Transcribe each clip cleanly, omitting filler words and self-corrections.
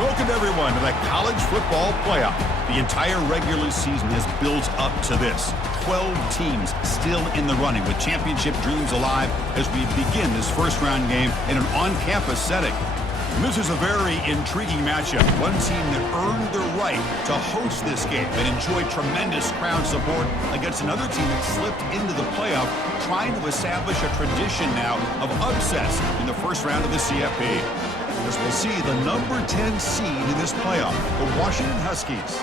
Welcome, everyone, to the College Football Playoff. The entire regular season has built up to this. 12 teams still in the running with championship dreams alive as we begin this first-round game in an on-campus setting. And this is a very intriguing matchup. One team that earned the right to host this game and enjoyed tremendous crowd support against another team that slipped into the playoff, trying to establish a tradition now of upsets in the first round of the CFP. As we'll see the number 10 seed in this playoff, the Washington Huskies,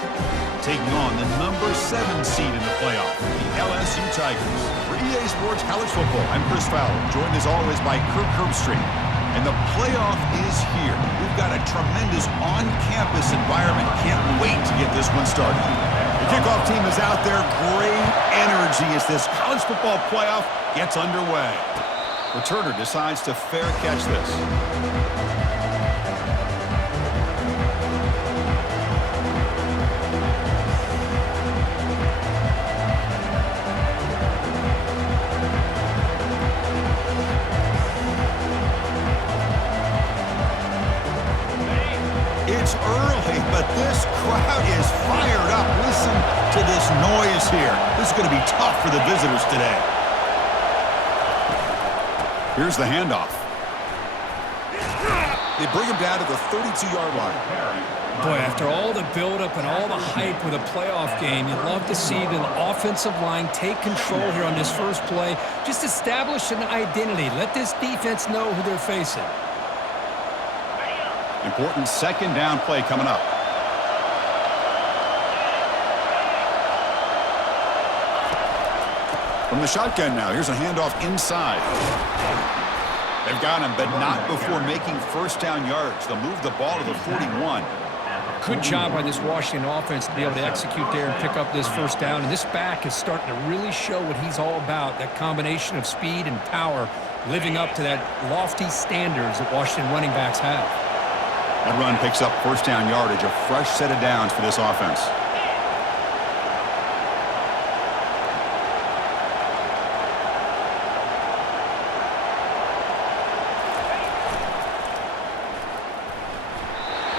taking on the number 7 seed in the playoff, the LSU Tigers. For EA Sports College Football, I'm Chris Fowler, joined as always by Kirk Herbstreit. And the playoff is here. We've got a tremendous on-campus environment. Can't wait to get this one started. The kickoff team is out there. Great energy as this college football playoff gets underway. Returner decides to fair catch this. It's early, but this crowd is fired up. Listen to this noise here. This is going to be tough for the visitors today. Here's the handoff. They bring him down to the 32-yard line. Boy, after all the buildup and all the hype with a playoff game, you'd love to see the offensive line take control here on this first play. Just establish an identity. Let this defense know who they're facing. Important second down play coming up. From the shotgun now, here's a handoff inside. They've got him, but not before making first down yards. They'll move the ball to the 41. Good job by this Washington offense to be able to execute there and pick up this first down. And this back is starting to really show what he's all about, that combination of speed and power, living up to that lofty standards that Washington running backs have. That run picks up first down yardage, a fresh set of downs for this offense.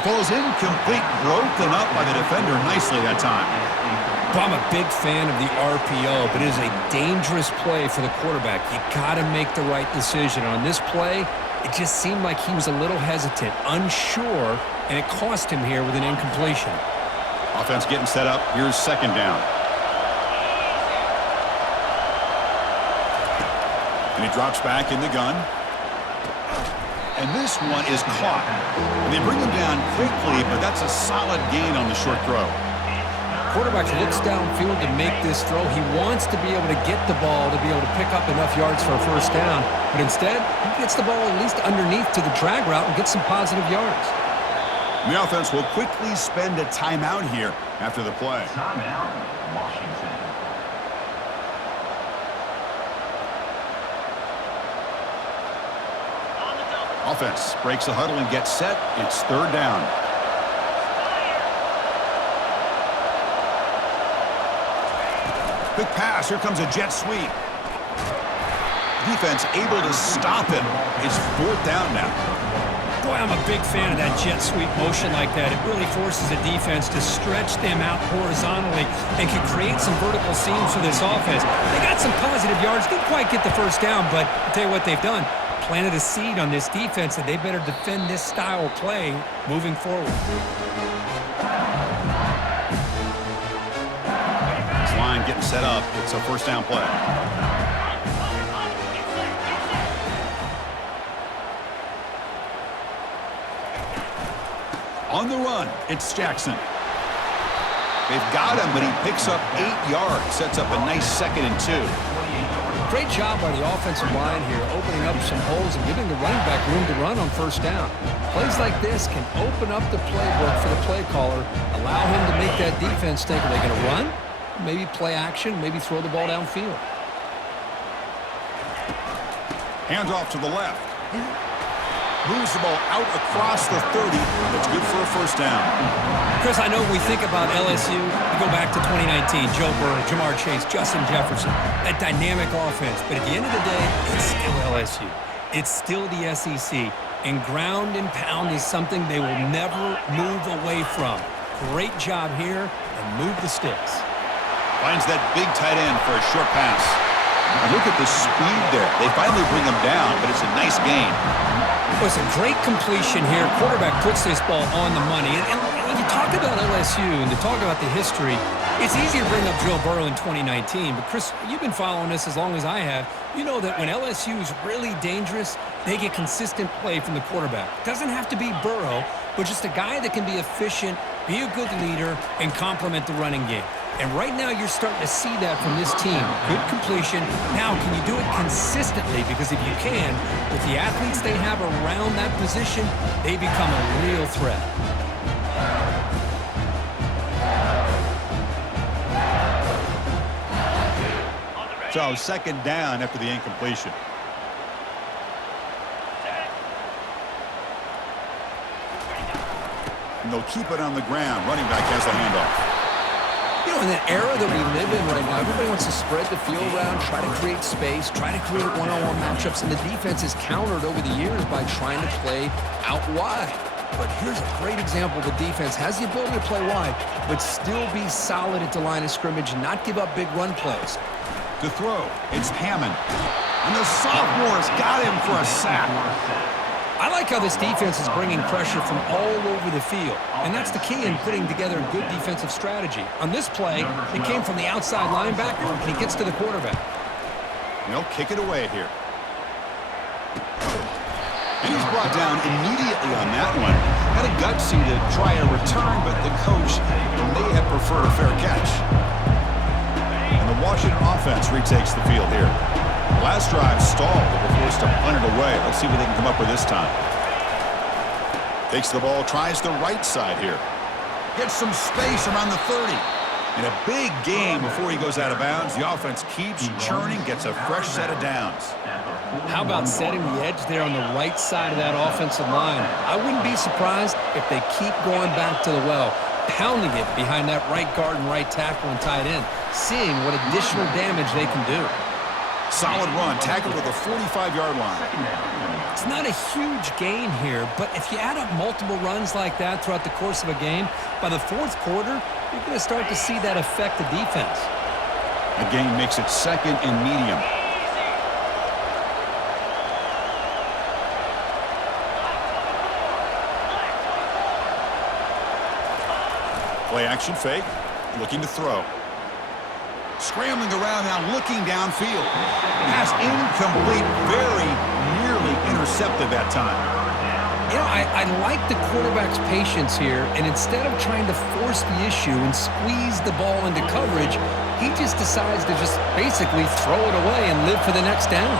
Throws incomplete, broken up by the defender nicely that time. Well, I'm a big fan of the RPO, but it is a dangerous play for the quarterback. You got to make the right decision. On this play, it just seemed like he was a little hesitant, unsure, and it cost him here with an incompletion. Offense getting set up. Here's second down. And he drops back in the gun. And this one is caught. And they bring him down quickly, but that's a solid gain on the short throw. Quarterback looks downfield to make this throw. He wants to be able to get the ball to be able to pick up enough yards for a first down. But instead, he gets the ball at least underneath to the drag route and gets some positive yards. And the offense will quickly spend a timeout here after the play. Timeout, Washington. Offense breaks the huddle and gets set. It's third down. Quick pass. Here comes a jet sweep. Defense able to stop him. It's fourth down now. Boy, I'm a big fan of that jet sweep motion like that. It really forces the defense to stretch them out horizontally and can create some vertical seams for this offense. They got some positive yards. Didn't quite get the first down, but I'll tell you what they've done. Planted a seed on this defense that they better defend this style of play moving forward. This line getting set up. It's a first down play. On the run, it's Jackson. They've got him, but he picks up 8 yards. Sets up a nice 2nd and 2. Great job by the offensive line here, opening up some holes and giving the running back room to run on first down. Plays like this can open up the playbook for the play caller, allow him to make that defense think, are they going to run? Maybe play action, maybe throw the ball downfield. Hands off to the left. Moves the ball out across the 30. That's good for a first down. Chris, I know when we think about LSU, we go back to 2019, Joe Burrow, Jamar Chase, Justin Jefferson, that dynamic offense. But at the end of the day, it's still LSU. It's still the SEC. And ground and pound is something they will never move away from. Great job here, and move the sticks. Finds that big tight end for a short pass. And look at the speed there. They finally bring him down, but it's a nice gain. It was a great completion here. Quarterback puts this ball on the money. And when you talk about LSU and to talk about the history, it's easy to bring up Joe Burrow in 2019. But, Chris, you've been following this as long as I have. You know that when LSU is really dangerous, they get consistent play from the quarterback. Doesn't have to be Burrow, but just a guy that can be efficient, be a good leader, and complement the running game. And right now you're starting to see that from this team. Good completion. Now, can you do it consistently? Because if you can, with the athletes they have around that position, they become a real threat. So, second down after the incompletion. And they'll keep it on the ground. Running back has the handoff. You know, in the era that we live in right now, everybody wants to spread the field around, try to create space, try to create one-on-one matchups, and the defense is countered over the years by trying to play out wide. But here's a great example. The defense has the ability to play wide, but still be solid at the line of scrimmage and not give up big run plays. To throw, it's Hammond. And the sophomore's got him for a sack. I like how this defense is bringing pressure from all over the field, and that's the key in putting together a good defensive strategy. On this play, it came from the outside linebacker, and he gets to the quarterback. And they'll kick it away here. And he's brought down immediately on that one. Had a gutsy to try a return, but the coach may have preferred a fair catch. And the Washington offense retakes the field here. Last drive stalled. They were forced to punt it away. Let's see what they can come up with this time. Takes the ball, tries the right side here. Gets some space around the 30. And a big game before he goes out of bounds. The offense keeps churning, gets a fresh set of downs. How about setting the edge there on the right side of that offensive line? I wouldn't be surprised if they keep going back to the well, pounding it behind that right guard and right tackle and tight end, seeing what additional damage they can do. Solid run, tackled at the 45-yard line. It's not a huge gain here, but if you add up multiple runs like that throughout the course of a game, by the fourth quarter, you're going to start to see that affect the defense. The gain makes it second and medium. Play action fake, looking to throw. Scrambling around now, looking downfield. Pass incomplete, very nearly intercepted that time. You know, I like the quarterback's patience here, and instead of trying to force the issue and squeeze the ball into coverage, he just decides to just basically throw it away and live for the next down.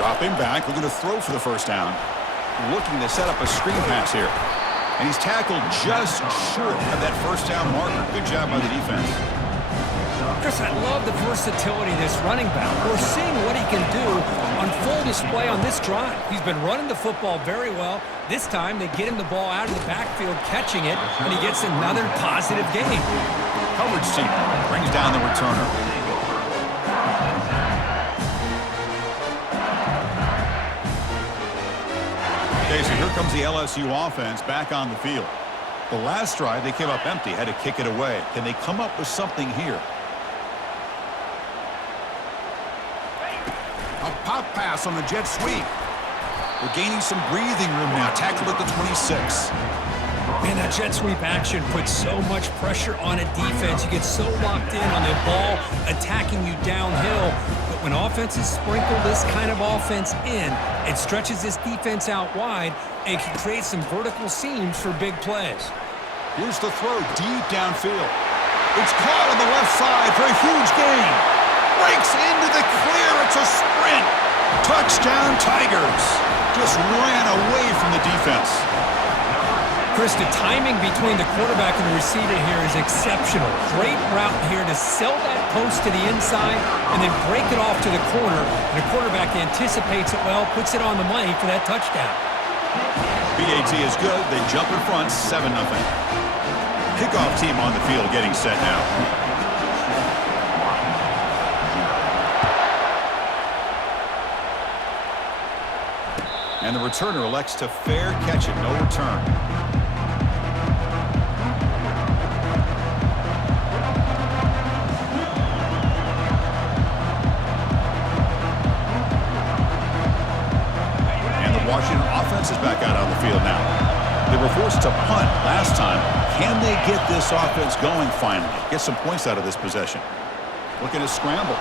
Dropping back, looking to throw for the first down. Looking to set up a screen pass here. And he's tackled just short of that first down marker. Good job by the defense. Chris, I love the versatility of this running back. We're seeing what he can do on full display on this drive. He's been running the football very well. This time, they get him the ball out of the backfield, catching it, and he gets another positive gain. Coverage team brings down the returner. Okay, so here comes the LSU offense back on the field. The last drive, they came up empty, had to kick it away. Can they come up with something here? A pop pass on the jet sweep. They're gaining some breathing room now. Tackled at the 26. Man, that jet sweep action puts so much pressure on a defense. You get so locked in on the ball attacking you downhill. But when offenses sprinkle this kind of offense in, it stretches this defense out wide and can create some vertical seams for big plays. Here's the throw deep downfield. It's caught on the left side for a huge gain. Breaks into the clear. It's a sprint. Touchdown, Tigers. Just ran away from the defense. Chris, the timing between the quarterback and the receiver here is exceptional. Great route here to sell that post to the inside and then break it off to the corner. And the quarterback anticipates it well, puts it on the money for that touchdown. BAT is good. They jump in front, 7-0. Kickoff team on the field getting set now. And the returner elects to fair catch it, no return. And the Washington offense is back out on the field now. They were forced to punt last time. Can they get this offense going finally? Get some points out of this possession. Looking to scramble.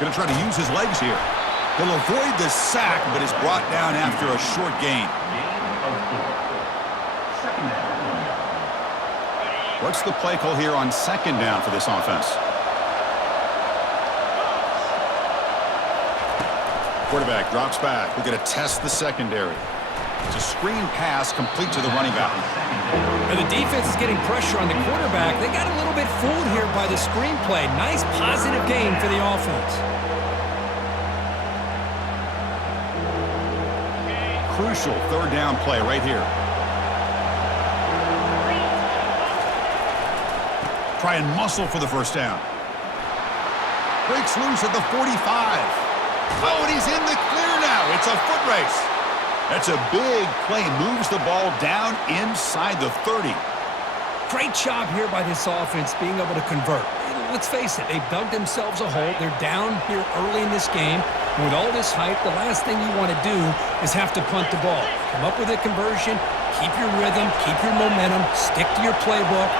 Going to try to use his legs here. He'll avoid the sack, but is brought down after a short gain. What's the play call here on second down for this offense? Quarterback drops back. We're going to test the secondary. It's a screen pass complete to the running back. And the defense is getting pressure on the quarterback. They got a little bit fooled here by the screen play. Nice positive gain for the offense. Crucial third down play right here. Try and muscle for the first down. Breaks loose at the 45. Oh, and he's in the clear now. It's a foot race. That's a big play. Moves the ball down inside the 30. Great job here by this offense being able to convert. Let's face it, they've dug themselves a hole. They're down here early in this game. And with all this hype, the last thing you want to do is have to punt the ball. Come up with a conversion, keep your rhythm, keep your momentum, stick to your playbook.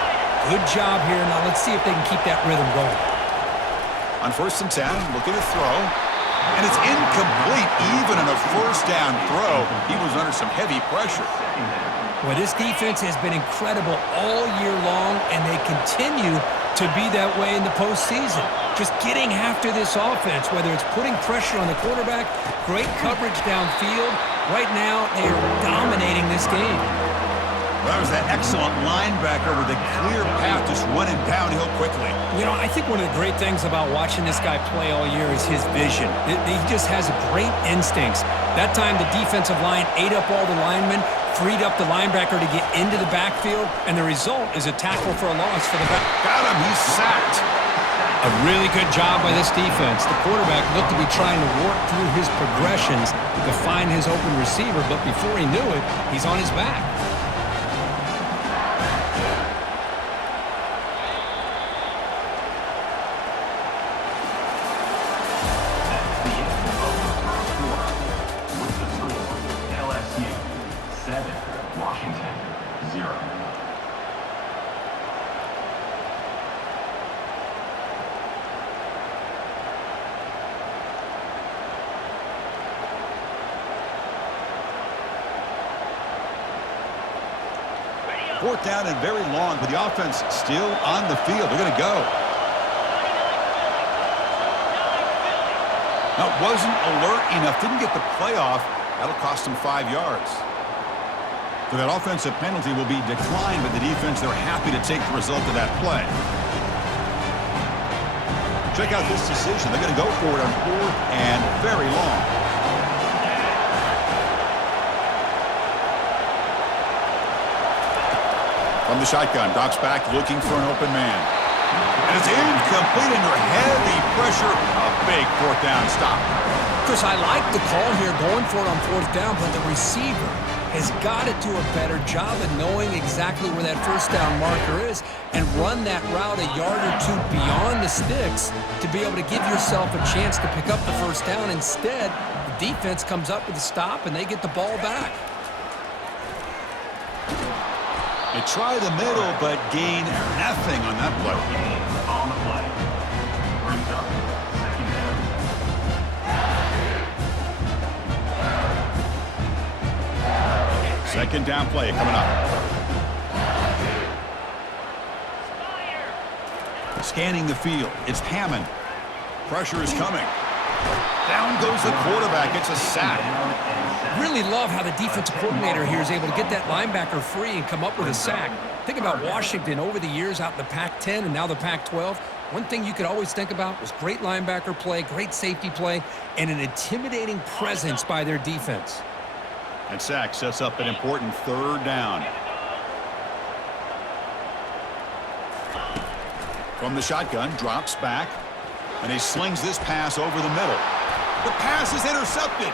Good job here. Now let's see if they can keep that rhythm going. On 1st and 10, looking to throw. And it's incomplete. Even in a first down throw, he was under some heavy pressure. Well, this defense has been incredible all year long, and they continue to be that way in the postseason. Just getting after this offense, whether it's putting pressure on the quarterback, great coverage downfield. Right now, they are dominating this game. That was that excellent linebacker with a clear path just running downhill quickly. You know, I think one of the great things about watching this guy play all year is his vision. He just has great instincts. That time, the defensive line ate up all the linemen, freed up the linebacker to get into the backfield, and the result is a tackle for a loss for the back. Got him. He's sacked. A really good job by this defense. The quarterback looked to be trying to work through his progressions to find his open receiver, but before he knew it, he's on his back. Fourth down and very long, but the offense still on the field. They're going to go. Now, wasn't alert enough. Didn't get the play off. That'll cost him 5 yards. So that offensive penalty will be declined by the defense. They're happy to take the result of that play. Check out this decision. They're going to go for it on 4th and very long. From the shotgun, drops back looking for an open man. And it's incomplete under heavy pressure. A big 4th down stop. Chris, I like the call here going for it on 4th down, but the receiver has got to do a better job of knowing exactly where that 1st down marker is and run that route a yard or two beyond the sticks to be able to give yourself a chance to pick up the 1st down. Instead, the defense comes up with a stop and they get the ball back. They try the middle, but gain nothing on that play. On the play. Brings up 2nd down. 2nd down play coming up. Scanning the field. It's Hammond. Pressure is coming. Down goes the quarterback. It's a sack. Really love how the defensive coordinator here is able to get that linebacker free and come up with a sack. Think about Washington over the years out in the Pac-10 and now the Pac-12. One thing you could always think about was great linebacker play, great safety play, and an intimidating presence by their defense. And sack sets up an important 3rd down. From the shotgun, drops back, and he slings this pass over the middle. The pass is intercepted.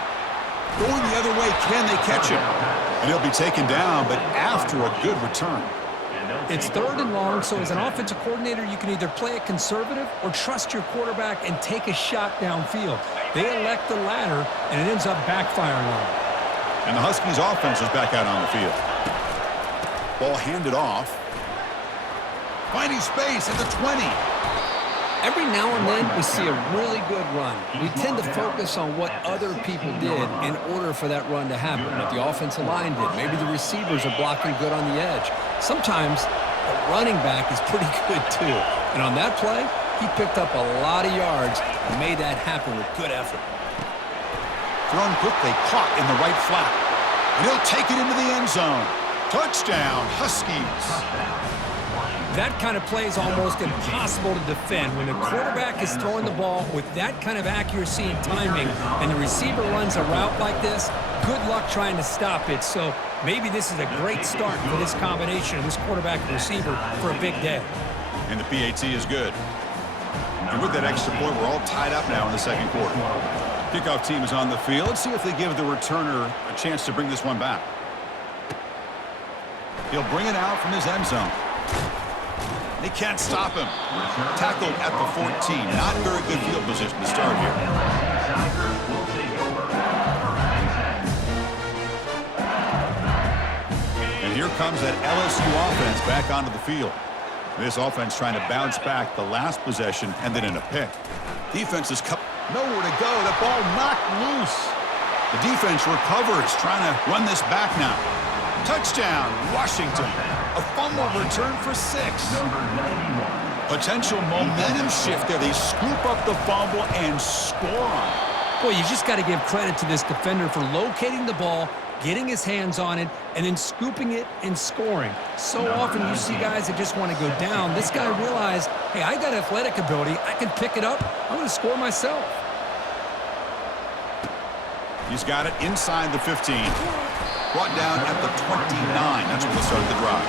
Going the other way, can they catch him? And he'll be taken down, but after a good return. It's 3rd and long, so as an offensive coordinator, you can either play it conservative or trust your quarterback and take a shot downfield. They elect the latter, and it ends up backfiring on them. And the Huskies' offense is back out on the field. Ball handed off. Finding space at the 20. Every now and then, we see a really good run. We tend to focus on what other people did in order for that run to happen, what the offensive line did. Maybe the receivers are blocking good on the edge. Sometimes the running back is pretty good, too. And on that play, he picked up a lot of yards and made that happen with good effort. Thrown quickly, caught in the right flat. And he'll take it into the end zone. Touchdown, Huskies. That kind of play is almost impossible to defend. When the quarterback is throwing the ball with that kind of accuracy and timing, and the receiver runs a route like this, good luck trying to stop it. So maybe this is a great start for this combination of this quarterback and receiver for a big day. And the PAT is good. And with that extra point, we're all tied up now in the second quarter. Kickoff team is on the field. Let's see if they give the returner a chance to bring this one back. He'll bring it out from his end zone. They can't stop him. Tackled at the 14. Not very good field position to start here. And here comes that LSU offense back onto the field. This offense trying to bounce back the last possession and then in a pick. Defense is nowhere to go. The ball knocked loose. The defense recovers, trying to run this back now. Touchdown, Washington. A fumble return for 6. Potential momentum shift there. They scoop up the fumble and score on it. Boy, you just got to give credit to this defender for locating the ball, getting his hands on it, and then scooping it and scoring. So often you see guys that just want to go down. This guy realized, hey, I got athletic ability. I can pick it up. I'm going to score myself. He's got it inside the 15. Brought down at the 29. That's when they started the drive.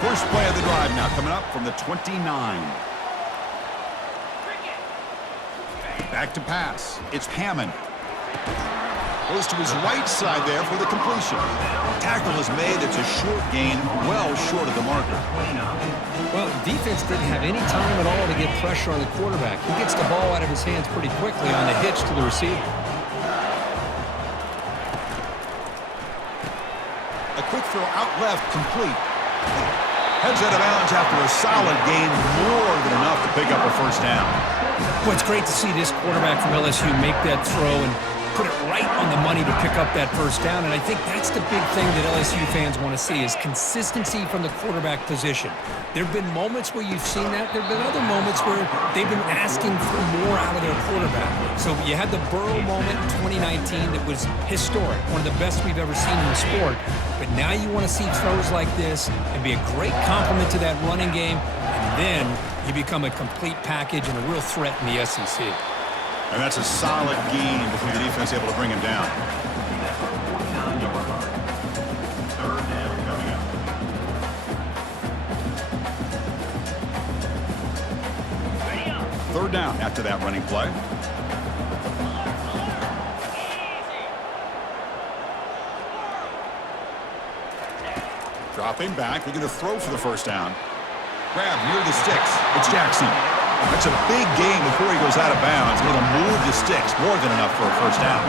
First play of the drive now coming up from the 29. Back to pass. It's Hammond. Goes to his right side there for the completion. Tackle is made. It's a short gain, well short of the marker. Well, defense didn't have any time at all to get pressure on the quarterback. He gets the ball out of his hands pretty quickly on the hitch to the receiver. A quick throw out left, complete. Heads out of bounds after a solid gain, more than enough to pick up a first down. Well, it's great to see this quarterback from LSU make that throw and put it right on the money to pick up that first down, and I think that's the big thing that LSU fans want to see is consistency from the quarterback position. There have been moments where you've seen that. There have been other moments where they've been asking for more out of their quarterback. So you had the Burrow moment in 2019 that was historic, one of the best we've ever seen in the sport. But now you want to see throws like this and be a great complement to that running game, and then you become a complete package and a real threat in the SEC. And that's a solid gain before the defense able to bring him down. Third down after that running play. Dropping back. They're going to throw for the first down. Grab near the sticks. It's Jackson. That's a big gain before he goes out of bounds. It'll move the sticks more than enough for a first down.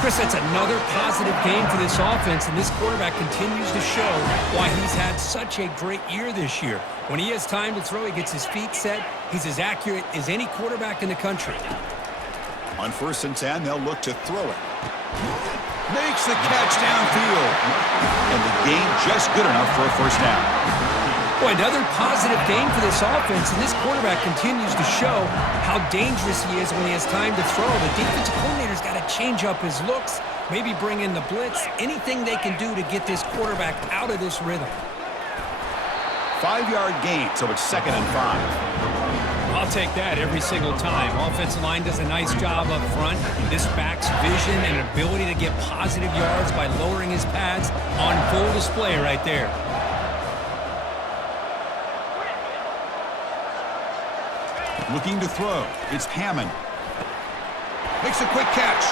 Chris, that's another positive game for this offense, and this quarterback continues to show why he's had such a great year this year. When he has time to throw, he gets his feet set. He's as accurate as any quarterback in the country. On 1st and 10, they'll look to throw it. Makes the catch downfield. And the gain just good enough for a first down. Boy, another positive game for this offense, and this quarterback continues to show how dangerous he is when he has time to throw. The defensive coordinator's got to change up his looks, maybe bring in the blitz, anything they can do to get this quarterback out of this rhythm. 5-yard gain, so it's 2nd and 5. I'll take that every single time. Offensive line does a nice job up front. This back's vision and ability to get positive yards by lowering his pads on full display right there. Looking to throw. It's Hammond. Makes a quick catch.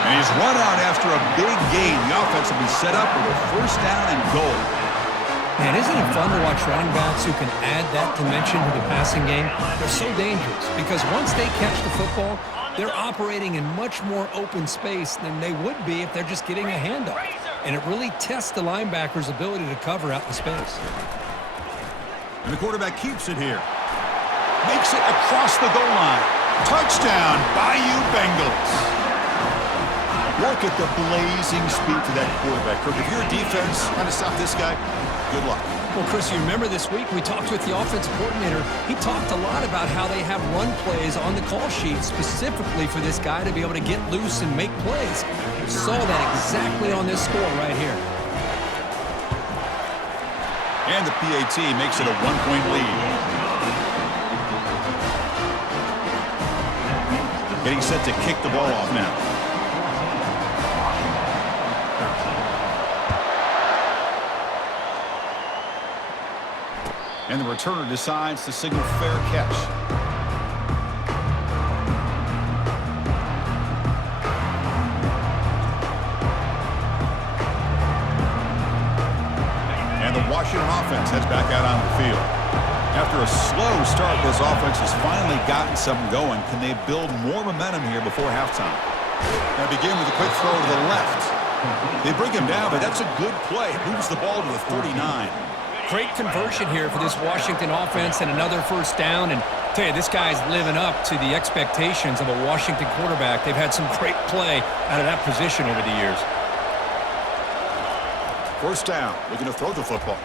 And he's run out after a big gain. The offense will be set up with a first down and goal. Man, isn't it fun to watch running backs who can add that dimension to the passing game? They're so dangerous because once they catch the football, they're operating in much more open space than they would be if they're just getting a handoff. And it really tests the linebacker's ability to cover out the space. And the quarterback keeps it here. Makes it across the goal line. Touchdown, Bayou Bengals. Look at the blazing speed to that quarterback. Kirk, if you're a defense trying to stop this guy, good luck. Well, Chris, you remember this week we talked with the offensive coordinator. He talked a lot about how they have run plays on the call sheet specifically for this guy to be able to get loose and make plays. We saw that exactly on this score right here. And the PAT makes it a 1-point lead. Getting set to kick the ball off now. And the returner decides to signal fair catch. And the Washington offense heads back out on the field. After a slow start, this offense has finally gotten something going. Can they build more momentum here before halftime? They begin with a quick throw to the left. They bring him down, but that's a good play. Moves the ball to the 39. Great conversion here for this Washington offense and another first down. And I tell you, this guy's living up to the expectations of a Washington quarterback. They've had some great play out of that position over the years. First down, looking to throw the football.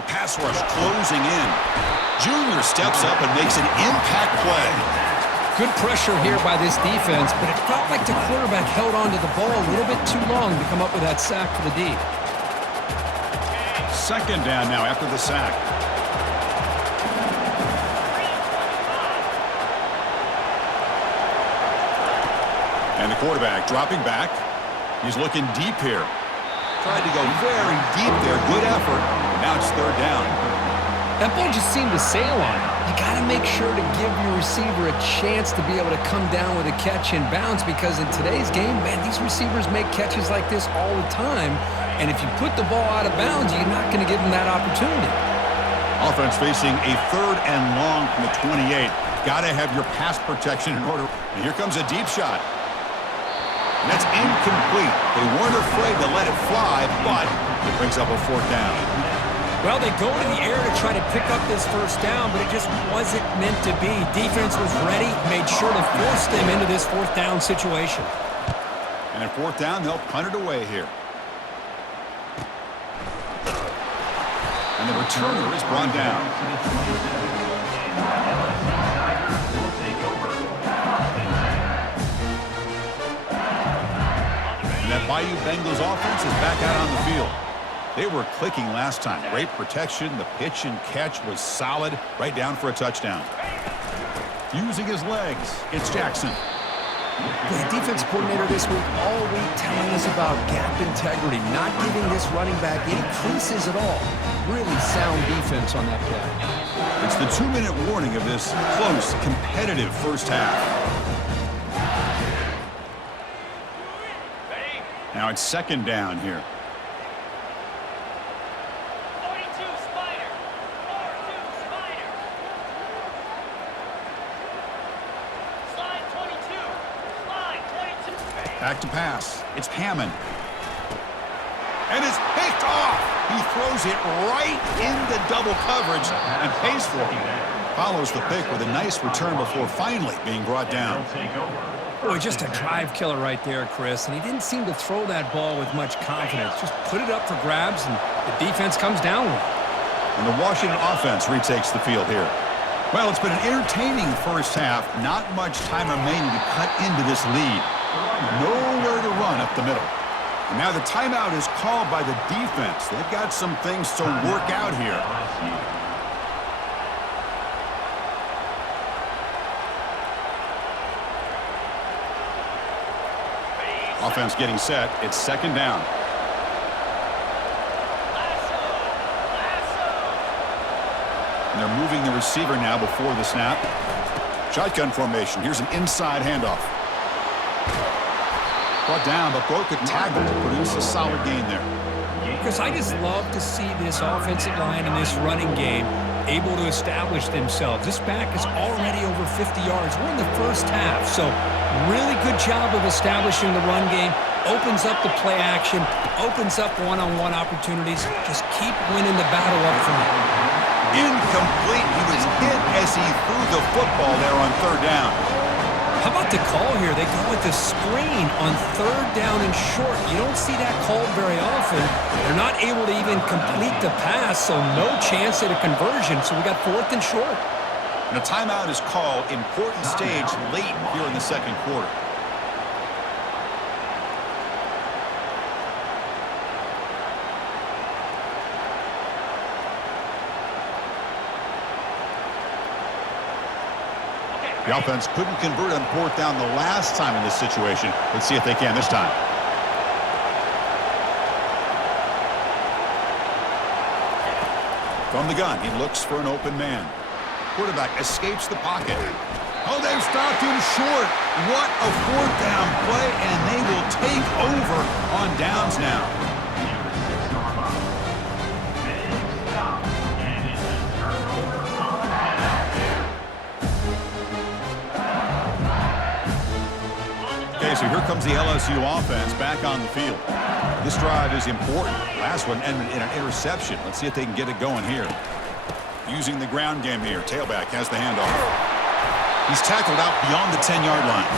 The pass rush closing in. Junior steps up and makes an impact play. Good pressure here by this defense, but it felt like the quarterback held on to the ball a little bit too long to come up with that sack for the D. Second down now after the sack. And the quarterback dropping back. He's looking deep here. Tried to go very deep there. Good effort. Now it's third down. That ball just seemed to sail on it. You got to make sure to give your receiver a chance to be able to come down with a catch in bounds because in today's game, man, these receivers make catches like this all the time. And if you put the ball out of bounds, you're not going to give them that opportunity. Offense facing a third and long from the 28. Got to have your pass protection in order. And here comes a deep shot. And that's incomplete. They weren't afraid to let it fly, but it brings up a fourth down. Well, they go to the air to try to pick up this first down, but it just wasn't meant to be. Defense was ready, made sure to force them into this fourth down situation. And at fourth down, they'll punt it away here. And the returner is brought down. And that Bayou Bengals offense is back out on the field. They were clicking last time. Great protection. The pitch and catch was solid. Right down for a touchdown. Using his legs, it's Jackson. The defense coordinator this week all week telling us about gap integrity, not giving this running back any creases at all. Really sound defense on that play. It's the 2-minute warning of this close, competitive first half. Now it's second down here. Back to pass. It's Hammond. And it's picked off. He throws it right into double coverage and pays for it. Follows the pick with a nice return before finally being brought down. Boy, just a drive killer right there, Chris. And he didn't seem to throw that ball with much confidence. Just put it up for grabs, and the defense comes down with it. And the Washington offense retakes the field here. Well, it's been an entertaining first half. Not much time remaining to cut into this lead. Nowhere to run up the middle. And now the timeout is called by the defense. They've got some things to work out here. Offense getting set. It's second down. And they're moving the receiver now before the snap. Shotgun formation. Here's an inside handoff. Brought down, but broke a tackle to produce a solid gain there. Because I just love to see this offensive line and this running game able to establish themselves. This back is already over 50 yards. We're in the first half, so really good job of establishing the run game. Opens up the play action, opens up one-on-one opportunities. Just keep winning the battle up front. Incomplete. He was hit as he threw the football there on third down. How about the call here? They go with the screen on third down and short. You don't see that called very often. They're not able to even complete the pass, so no chance at a conversion. So we got fourth and short. And a timeout is called. Important stage late here in the second quarter. The offense couldn't convert on fourth down the last time in this situation. Let's see if they can this time. From the gun, he looks for an open man. Quarterback escapes the pocket. Oh, they've stopped him short. What a fourth down play, and they will take over on downs now. So here comes the LSU offense back on the field. This drive is important. Last one ended in an interception. Let's see if they can get it going here. Using the ground game here. Tailback has the handoff. He's tackled out beyond the 10-yard line.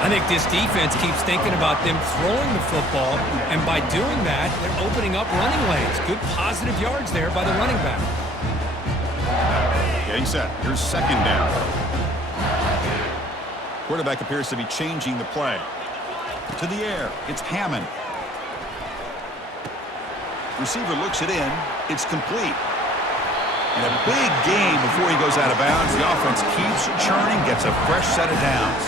I think this defense keeps thinking about them throwing the football, and by doing that, they're opening up running lanes. Good positive yards there by the running back. Getting set. Here's second down. Quarterback appears to be changing the play. To the air. It's Hammond. Receiver looks it in. It's complete. And a big gain before he goes out of bounds. The offense keeps churning, gets a fresh set of downs.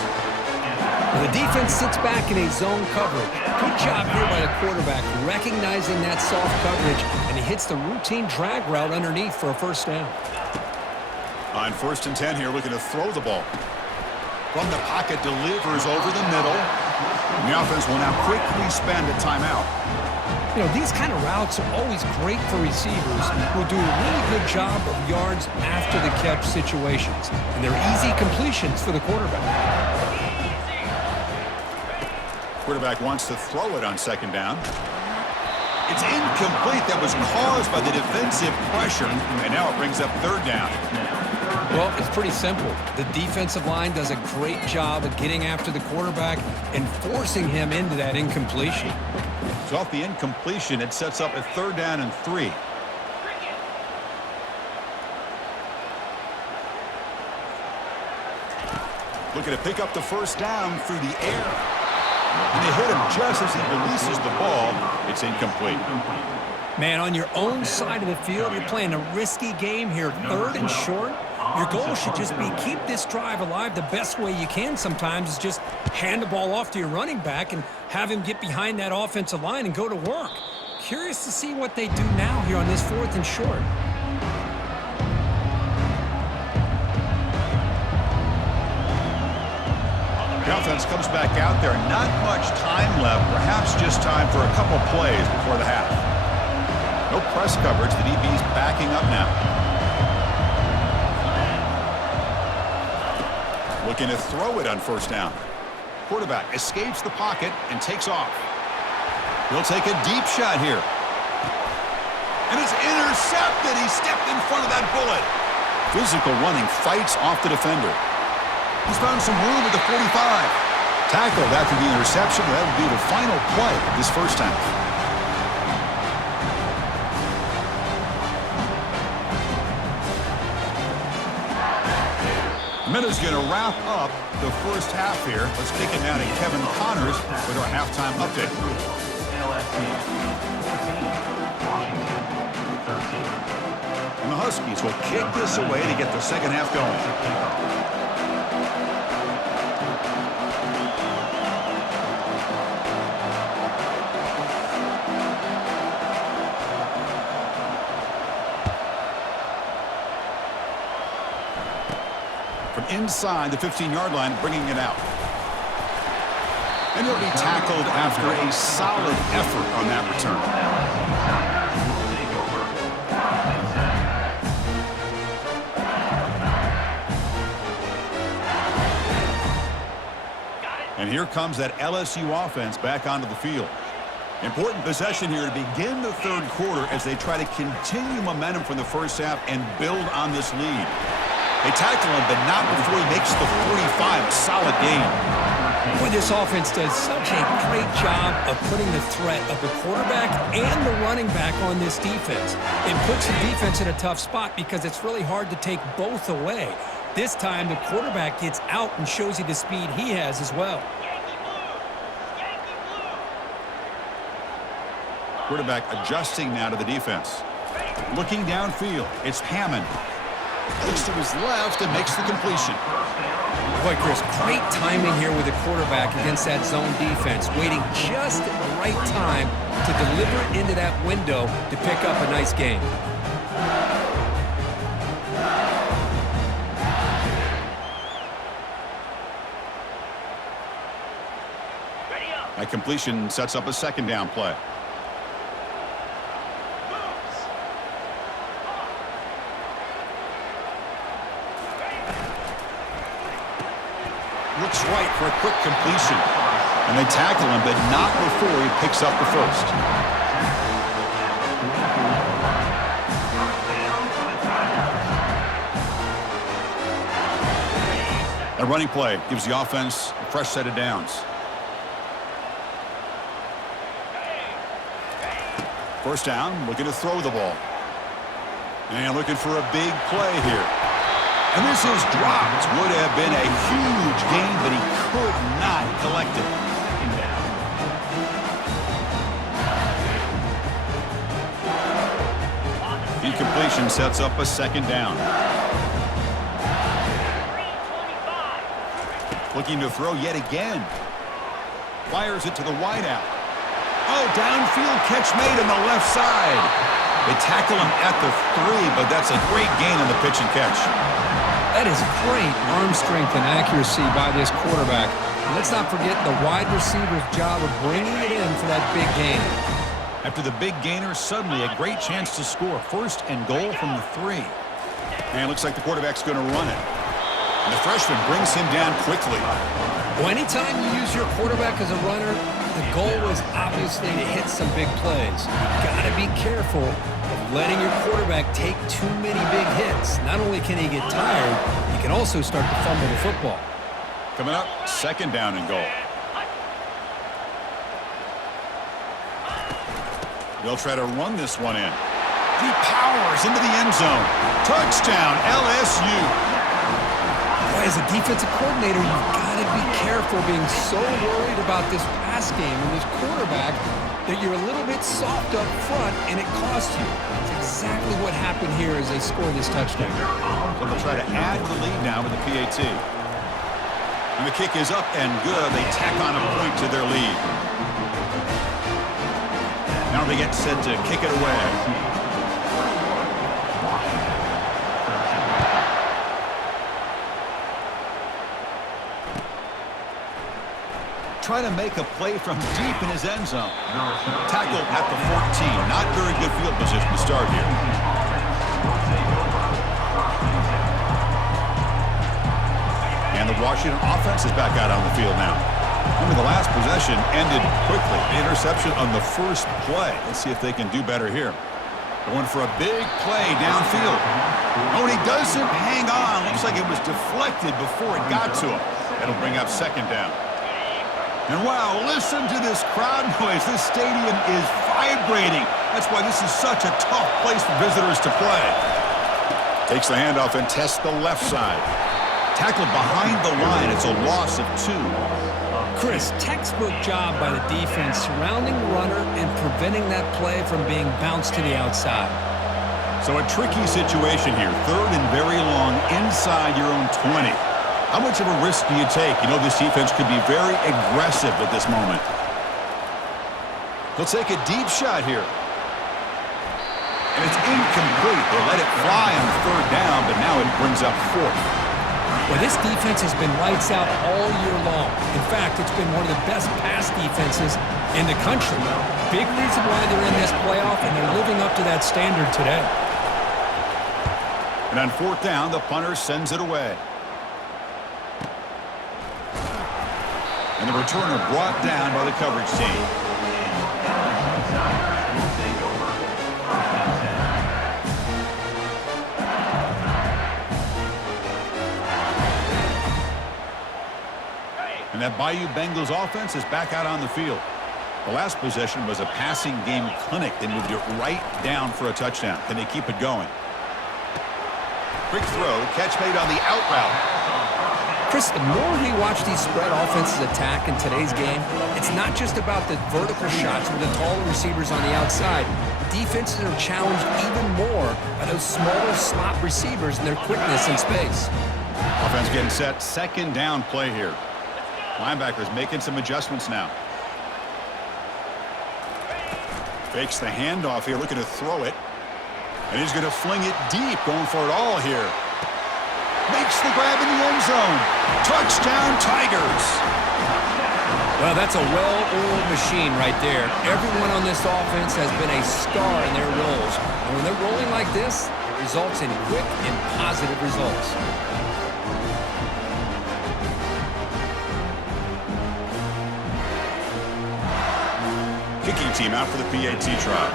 Well, the defense sits back in a zone coverage. Good job here by the quarterback, recognizing that soft coverage, and he hits the routine drag route underneath for a first down. On 1st and 10 here, looking to throw the ball. From the pocket, delivers over the middle. And the offense will now quickly spend a timeout. You know, these kind of routes are always great for receivers who do a really good job of yards after the catch situations. And they're easy completions for the quarterback. Quarterback wants to throw it on second down. It's incomplete. That was caused by the defensive pressure. And now it brings up third down. Well, it's pretty simple. The defensive line does a great job of getting after the quarterback and forcing him into that incompletion. So off the incompletion, it sets up a third down and 3. Looking to pick up the first down through the air. And they hit him just as he releases the ball. It's incomplete. Man, on your own side of the field, you're playing a risky game here, third and short. Your goal should just be keep this drive alive the best way you can sometimes is just hand the ball off to your running back and have him get behind that offensive line and go to work. Curious to see what they do now here on this 4th and short. The offense comes back out there. Not much time left. Perhaps just time for a couple plays before the half. No press coverage. The DB's backing up now. Looking to throw it on first down. Quarterback escapes the pocket and takes off. He'll take a deep shot here. And it's intercepted. He stepped in front of that bullet. Physical running, fights off the defender. He's found some room at the 45. Tackled after the interception. That will be the final play of this first half. Minute's going to wrap up the first half here. Let's kick it now to Kevin Connors with our halftime update. And the Huskies will kick this away to get the second half going. from inside the 15-yard line, bringing it out. And he'll be tackled after a solid effort on that return. And here comes that LSU offense back onto the field. Important possession here to begin the third quarter as they try to continue momentum from the first half and build on this lead. They tackle him, but not before he makes the 45. A solid game. Boy, this offense does such a great job of putting the threat of the quarterback and the running back on this defense. It puts the defense in a tough spot because it's really hard to take both away. This time, the quarterback gets out and shows you the speed he has as well. Quarterback adjusting now to the defense. Looking downfield, it's Hammond. Looks to his left and makes the completion. Boy, Chris, great timing here with the quarterback against that zone defense, waiting just at the right time to deliver it into that window to pick up a nice gain. That completion sets up a second down play. Looks right for a quick completion. And they tackle him, but not before he picks up the first. A running play gives the offense a fresh set of downs. First down, looking to throw the ball. And looking for a big play here. And this is dropped. Would have been a huge gain, but he could not collect it. Incompletion sets up a second down. Looking to throw yet again. Fires it to the wideout. Oh, downfield catch made on the left side. They tackle him at the 3, but that's a great gain on the pitch and catch. That is great arm strength and accuracy by this quarterback. And let's not forget the wide receiver's job of bringing it in for that big gain. After the big gainer, suddenly a great chance to score. First and goal from the 3. And it looks like the quarterback's going to run it. And the freshman brings him down quickly. Well, anytime you use your quarterback as a runner, the goal is obviously to hit some big plays. You've got to be careful of letting your quarterback take too many big hits. Not only can he get tired, he can also start to fumble the football. Coming up, second down and goal. They'll try to run this one in. He powers into the end zone. Touchdown, LSU. Boy, as a defensive coordinator, you've got to be careful being so worried about this pass game and this quarterback that you're a little bit soft up front and it costs you. It's exactly what happened here as they score this touchdown. So they'll try to add to the lead now with the PAT. And the kick is up and good. They tack on a point to their lead. Now they get set to kick it away. Try to make a play from deep in his end zone. Tackled at the 14. Not very good field position to start here. And the Washington offense is back out on the field now. Remember, the last possession ended quickly. The interception on the first play. Let's see if they can do better here. Going for a big play downfield. Oh, and he doesn't hang on. Looks like it was deflected before it got to him. That'll bring up second down. And wow, listen to this crowd noise. This stadium is vibrating. That's why this is such a tough place for visitors to play. Takes the handoff and tests the left side. Tackled behind the line. It's a loss of 2. Chris, textbook job by the defense surrounding the runner and preventing that play from being bounced to the outside. So a tricky situation here. Third and very long inside your own 20. How much of a risk do you take? You know this defense could be very aggressive at this moment. He'll take a deep shot here. And it's incomplete. They let it fly on the third down, but now it brings up 4th. Well, this defense has been lights out all year long. In fact, it's been one of the best pass defenses in the country. Big reason why they're in this playoff, and they're living up to that standard today. And on fourth down, the punter sends it away. And the returner brought down by the coverage team. And that Bayou Bengals offense is back out on the field. The last possession was a passing game clinic. They moved it right down for a touchdown. Can they keep it going? Quick throw, catch made on the out route. Chris, the more we watch these spread offenses attack in today's game, it's not just about the vertical shots with the taller receivers on the outside. Defenses are challenged even more by those smaller slot receivers and their quickness in space. Offense getting set, second down play here. Linebackers making some adjustments now. Fakes the handoff here, looking to throw it. And he's going to fling it deep, going for it all here. Makes the grab in the end zone. Touchdown, Tigers. Well, that's a well-oiled machine right there. Everyone on this offense has been a star in their roles. And when they're rolling like this, it results in quick and positive results. Kicking team out for the PAT try.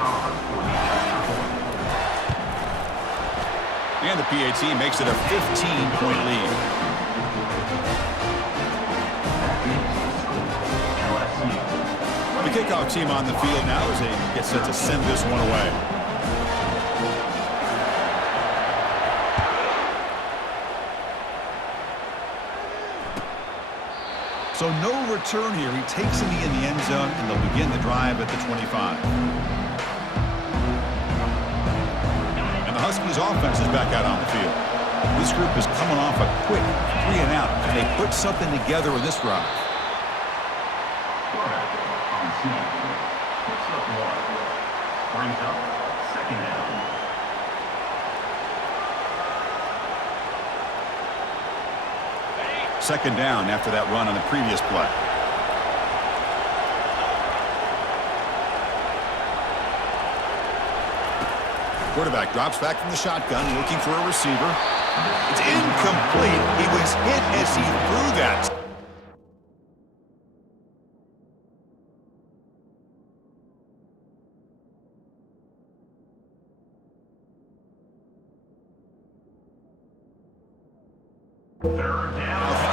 And the PAT makes it a 15-point lead. The kickoff team on the field now as they get set to send this one away. So no return here. He takes the knee in the end zone, and they'll begin the drive at the 25. And the Huskies offense is back out on the field. This group is coming off a quick 3-and-out. Can they put something together with this drive? Brings up second down. Second down after that run on the previous play. Quarterback drops back from the shotgun, looking for a receiver. It's incomplete. He was hit as he threw that.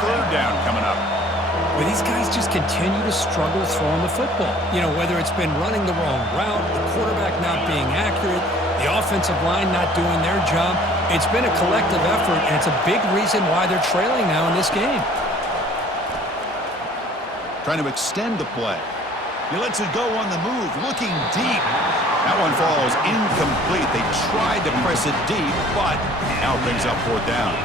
Third down coming up. Well, these guys just continue to struggle throwing the football. You know, whether it's been running the wrong route, the quarterback not being accurate, the offensive line not doing their job. It's been a collective effort, and it's a big reason why they're trailing now in this game. Trying to extend the play. He lets it go on the move, looking deep. That one falls incomplete. They tried to press it deep, but now it brings up fourth down.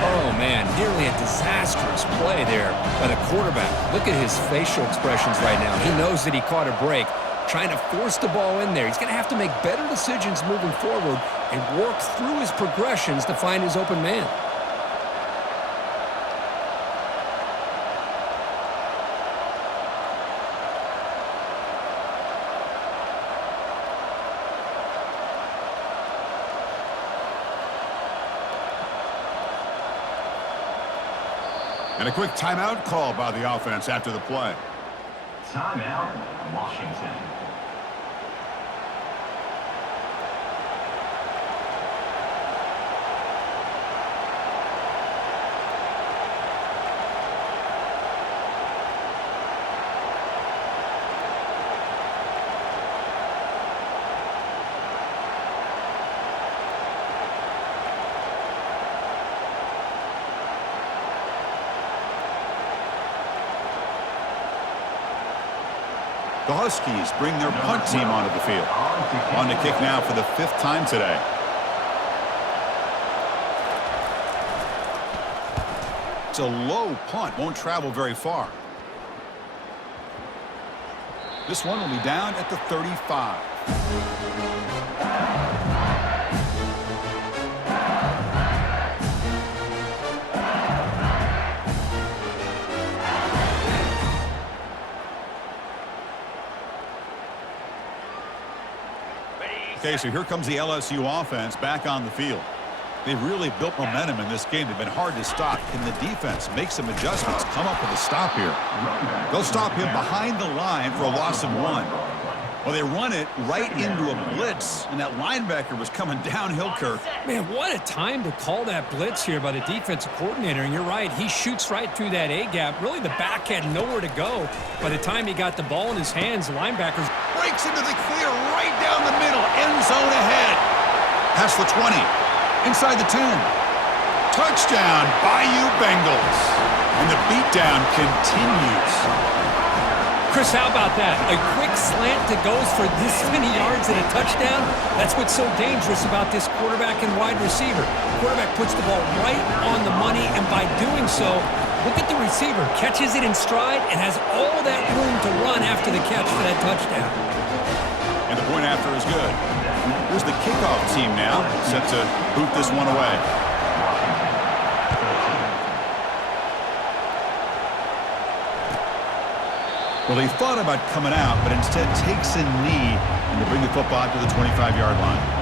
Oh, man, nearly a disastrous play there by the quarterback. Look at his facial expressions right now. He knows that he caught a break, trying to force the ball in there. He's going to have to make better decisions moving forward and work through his progressions to find his open man. And a quick timeout call by the offense after the play. Timeout, Washington. The Huskies bring their punt team onto the field. On to kick now for the fifth time today. It's a low punt, won't travel very far. This one will be down at the 35. Okay, so here comes the LSU offense back on the field. They've really built momentum in this game. They've been hard to stop. Can the defense make some adjustments, come up with a stop here? They'll stop him behind the line for a loss of 1. Well, they run it right into a blitz, and that linebacker was coming downhill, Kirk. Man, what a time to call that blitz here by the defensive coordinator. And you're right, he shoots right through that A-gap. Really, the back had nowhere to go. By the time he got the ball in his hands, the linebackers Breaks into the clear right down the middle. End zone ahead. Past the 20. Inside the 10. Touchdown, Bayou Bengals. And the beatdown continues. Chris, how about that? A quick slant that goes for this many yards and a touchdown? That's what's so dangerous about this quarterback and wide receiver. Quarterback puts the ball right on the money, and by doing so, look at the receiver. Catches it in stride and has all that room to run after the catch for that touchdown. And the point after is good. Here's the kickoff team now, set to boot this one away. Well, he thought about coming out, but instead takes a knee and to bring the football to the 25-yard line.